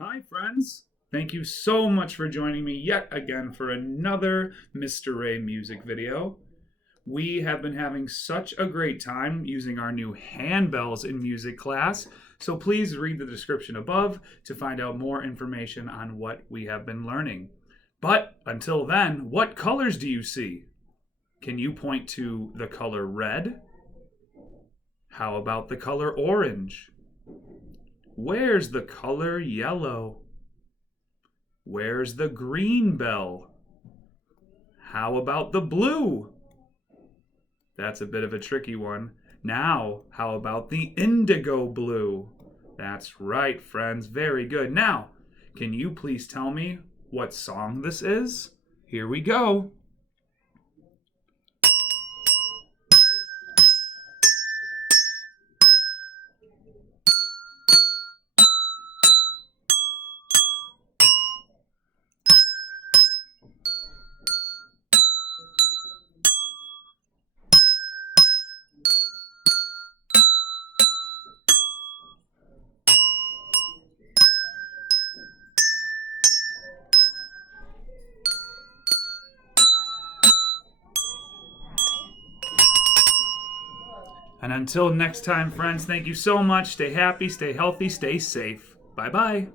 Hi, friends. Thank you so much for joining me yet again for another Mr. Ray music video. We have been having such a great time using our new handbells in music class, so please read the description above to find out more information on what we have been learning. But until then, what colors do you see? Can you point to the color red? How about the color orange? Where's the color yellow? Where's the green bell? How about the blue? That's a bit of a tricky one. Now, how about the indigo blue? That's right, friends. Very good. Now, can you please tell me what song this is? Here we go. And until next time, friends, thank you so much. Stay happy, stay healthy, stay safe. Bye-bye.